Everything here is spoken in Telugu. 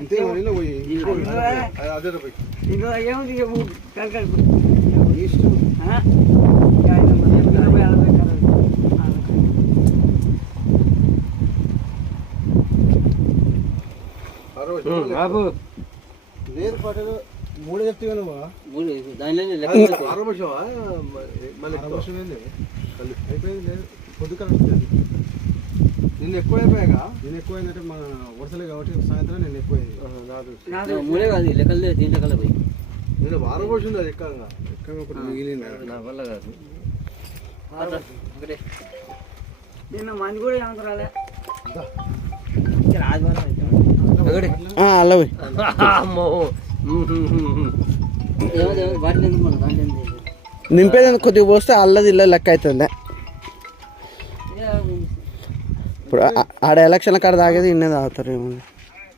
అంతే పోయి అదే పోయి ఇందులో ఏముంది కలకడ బాబు లేదు పట్టదు 3 చెప్తే నువ్వు అయిపోయింది లేదు పొద్దుకల నిన్న ఎక్కువ అయిపోయాగా నేను ఎక్కువైందంటే మన వరుసలే కాబట్టి సాయంత్రం నేను ఎక్కువైంది మూడే కాదు లెక్కలు దీని లెక్కలు పోయి నేను వారం పోసింది అది ఎక్కగా ఒకటి మిగిలింది నా వల్ల కాదు నిన్న మంది కూడా ఏమంటారాలే అలా నింపేది కొద్దిగా పోస్తే అల్లది ఇల్ల లెక్క అవుతుంది ఇప్పుడు ఆడ ఎలక్షన్ల కాడ తాగేది ఇన్నే తాగుతారు ఏముంది